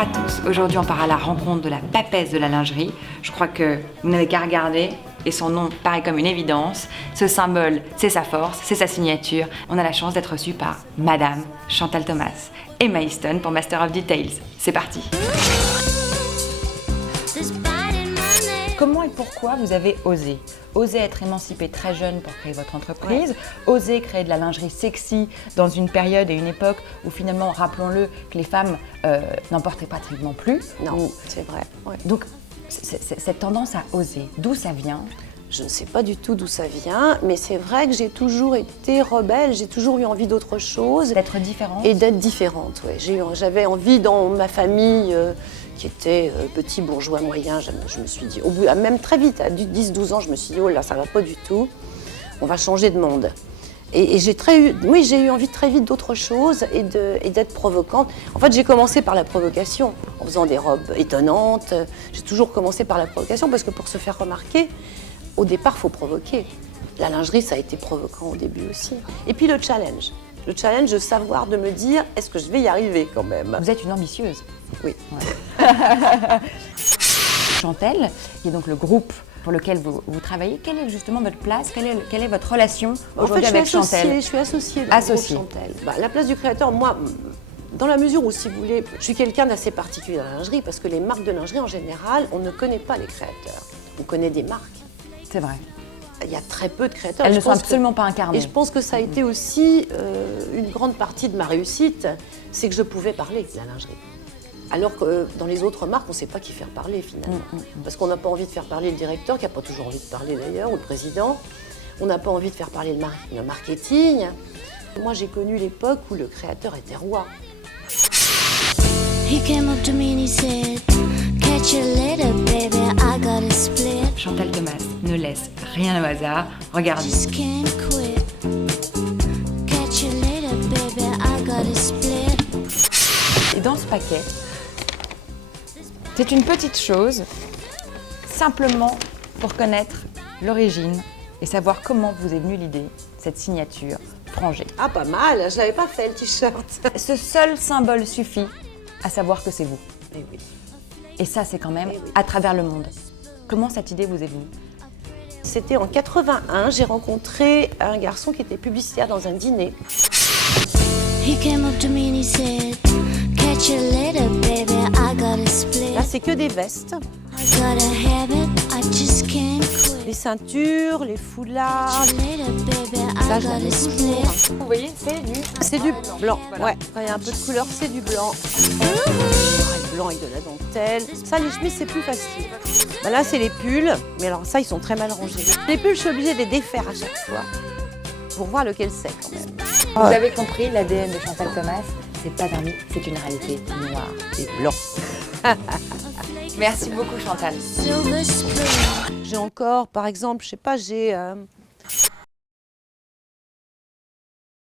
à tous, aujourd'hui on part à la rencontre de la papesse de la lingerie. Je crois que vous n'avez qu'à regarder et son nom paraît comme une évidence. Ce symbole, c'est sa force, c'est sa signature. On a la chance d'être reçu par Madame Chantal Thomas et Emma Easton pour Master of Details. C'est parti. Comment et pourquoi vous avez osé être émancipée très jeune pour créer votre entreprise, oser créer de la lingerie sexy dans une période et une époque où finalement, rappelons-le, que les femmes n'en portaient pratiquement plus. Non, c'est vrai. Ouais. Donc, cette tendance à oser, d'où ça vient ? Je ne sais pas du tout d'où ça vient, mais c'est vrai que j'ai toujours été rebelle, j'ai toujours eu envie d'autre chose. D'être différente ? Et d'être différente, oui. J'avais envie dans ma famille, qui était petit bourgeois moyen, je me suis dit, au bout, même très vite, à 10-12 ans, je me suis dit, oh là, ça va pas du tout, on va changer de monde. Et j'ai eu envie très vite d'autre chose et d'être provocante. En fait, j'ai commencé par la provocation, en faisant des robes étonnantes. J'ai toujours commencé par la provocation, parce que pour se faire remarquer, au départ, il faut provoquer. La lingerie, ça a été provocant au début aussi. Et puis le challenge. Le challenge de savoir, de me dire, est-ce que je vais y arriver quand même ? Vous êtes une ambitieuse. Oui. Ouais. Chantel, qui est donc le groupe pour lequel vous travaillez, quelle est justement votre place ? Quelle est votre relation aujourd'hui avec Chantel ? Je suis associée dans le groupe Chantel. La place du créateur, moi, dans la mesure où, si vous voulez, je suis quelqu'un d'assez particulier dans la lingerie, parce que les marques de lingerie, en général, on ne connaît pas les créateurs. On connaît des marques. C'est vrai. Il y a très peu de créateurs. Elles ne sont absolument pas incarnées. Et je pense que ça a été aussi une grande partie de ma réussite, c'est que je pouvais parler de la lingerie. Alors que dans les autres marques, on ne sait pas qui faire parler finalement. Parce qu'on n'a pas envie de faire parler le directeur, qui n'a pas toujours envie de parler d'ailleurs, ou le président. On n'a pas envie de faire parler le marketing. Moi, j'ai connu l'époque où le créateur était roi. He came up to me and he said, catch you later, baby, I got a split. Chantal Thomas ne laisse rien au hasard. Regardez. Just can't quit. Catch you later, baby, I got a split. Et dans ce paquet, c'est une petite chose, simplement pour connaître l'origine et savoir comment vous est venue l'idée, cette signature frangée. Ah, pas mal, je l'avais pas fait le t-shirt. Ce seul symbole suffit à savoir que c'est vous. Eh oui. Et ça, c'est quand même à travers le monde. Comment cette idée vous est venue ? C'était en 81, j'ai rencontré un garçon qui était publicitaire dans un dîner. He came up to me and he said, catch you later, baby, I got a split. Là, c'est que des vestes. I got a habit, I just can't quit. Les ceintures, les foulards. Catch you later, baby, Ça, I je got l'avais a toujours. split. Vous voyez, C'est du blanc, ouais. Quand il y a un peu de couleur, c'est du blanc. Le blanc avec de la dentelle. Ça, les chemises, c'est plus facile. Là, c'est les pulls. Mais alors, ça, ils sont très mal rangés. Les pulls, je suis obligée de les défaire à chaque fois pour voir lequel c'est quand même. Vous avez compris, l'ADN de Chantal Thomas, c'est pas un mythe, c'est une réalité noire et blanc. Merci beaucoup Chantal. Silver spoon. J'ai encore, par exemple, je sais pas, j'ai